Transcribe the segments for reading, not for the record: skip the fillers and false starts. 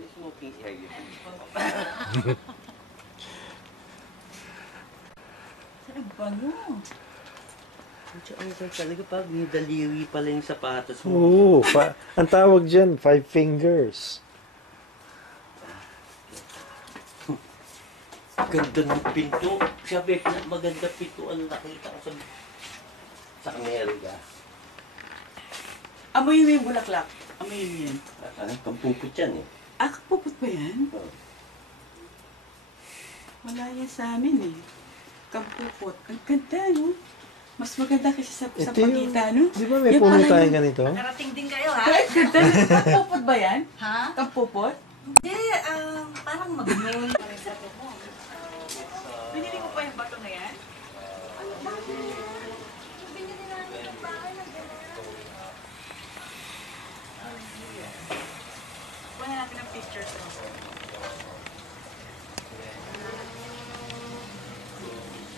May smoking area. Saan bango? Ang talaga pag may daliri pala yung sapatos mo. Oo, ang tawag dyan, 5 fingers. Ganda ng pinto. Sabi ko, maganda pinto ang nakita ko sa Amerika. Amoy mo yung bulaklak. Amoy mo yan. Kampupot yan eh. Ah, kapupot ba yan? Oh. Wala yan sa amin eh. Kampupot. Ang ganda, no? Mas maganda kasi sa Ito pagkita, no? Di ba may Yung puno pala tayo yung- ganito? Nakarating din kayo, ha? Ay, ganda. Kampupot ba yan? Ha? Kampupot? Hindi, parang magnoon. Binili ko pa yung bato na yan? Binili namin ng bahay na gano'n. Kuha natin ang pictures.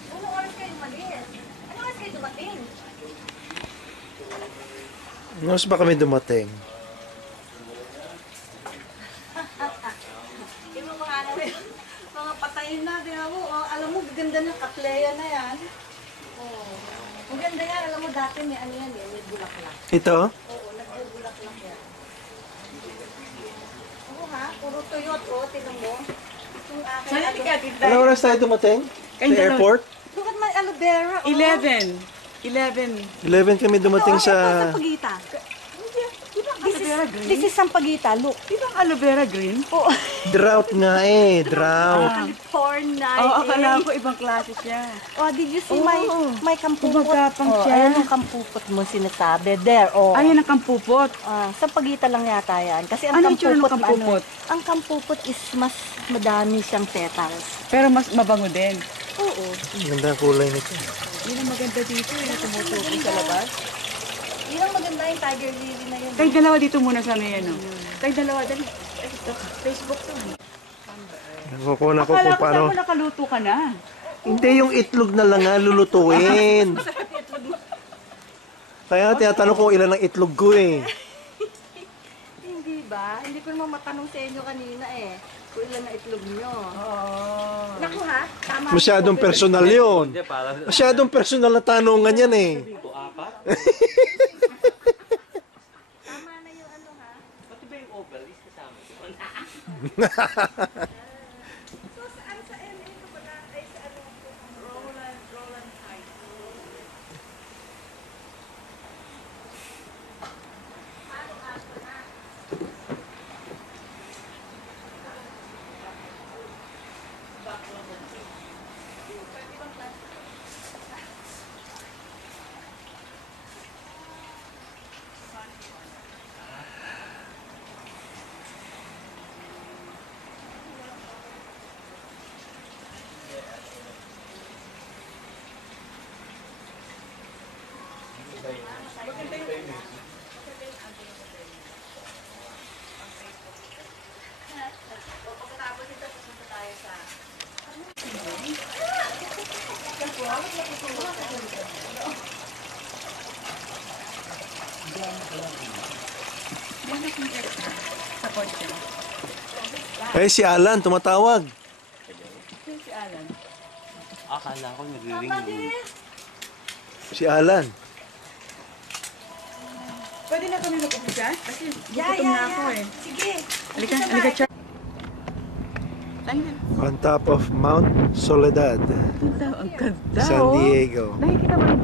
Anong oras kayo malis? Anong oras kayo dumating? Mas ba kami dumating? Yung mga ano yun, mga patayin na, tingnan mo, oh, alam mo, ganda ng katleya na yan. Oh. Ang ganda yan, alam mo, dati may ano yan, may bulaklak. Ito? Oo, nagbubulaklak yan. Oo ha, puro tuyot, oh, tingnan mo. Yung akin, Saan ano, ka, tita? Anong oras tayo dumating? Sa airport? look at my aloe vera, oh. 11. 11. 11 kami dumating Ito, sa... Sampagita. Aloe vera green? This is Sampagita, look. Di ba ang aloe vera green? Oh, Drought nga eh, drought. California. Oo, akala ko ibang klase siya. Oh, did you see Oo. my kampupot? Gumagapang Oh, siya. ayan yung kampupot mo sinasabi. There, oh. Ayan ang kampupot. Sampagita lang yata yan. Kasi ang Ano yung tsura ng kampupot, kampupot? ang kampupot is mas madami siyang petals. Pero mas mabango din. Oo. Ganda ang kulay nito. Yun ang maganda dito, na tumutubo sa labas. Yun ang maganda yung tiger lily na yun. Tayo dalawa dito muna sa may ano. Tayo dalawa, dali. Ay, ito, Facebook to. Kukunan ko Akala kung ko paano. saan mo nakaluto ka na. Hindi, yung itlog na lang nga lulutuin. Kaya tinatanong ko ilan ang itlog ko eh. Hindi ba? Hindi ko naman matanong sa inyo kanina eh. Kung ilan na itlog nyo. Oo. Naku ha? Tama. Masyadong personal yun. Hindi, parang Masyadong personal na tanungan yan eh. ko apat. Tama na yung ano ha? Pati ba yung ovaries kasama? So saan sa LA ka pala? Ay sa ano? Roland Heights. Pagkatapos ito, pupunta tayo sa... Sa kotse. Eh, si Alan, tumatawag. Sino si Alan? Akala ko nagre-ring. Si Alan. Pwede na kami mag-umpisa? Kasi Yeah, gutom na ako eh. Sige. Halika, halika, Char. Saan yan? On top of Mount Soledad, Ang ganda, San oh. Diego. Nakikita mo yung